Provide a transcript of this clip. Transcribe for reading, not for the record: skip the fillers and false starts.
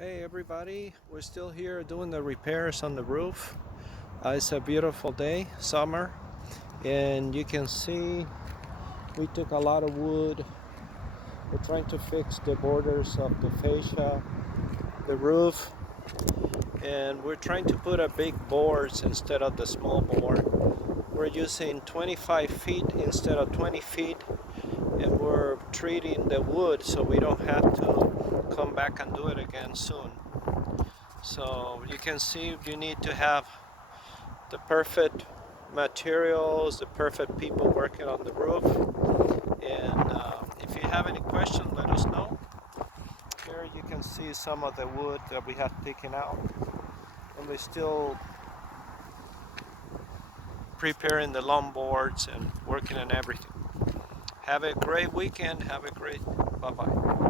Hey everybody, we're still here doing the repairs on the roof. It's a beautiful day, summer, and you can see we took a lot of wood. We're trying to fix the borders of the fascia, the roof, and we're trying to put a big boards instead of the small board. We're using 25 feet instead of 20 feet, and we're treating the wood so we don't have to come back and do it again soon. So you can see you need to have the perfect materials, the perfect people working on the roof. And if you have any questions, let us know. Here you can see some of the wood that we have taken out, and we're still preparing the lawn boards and working on everything. Have a great weekend. Have a great bye-bye.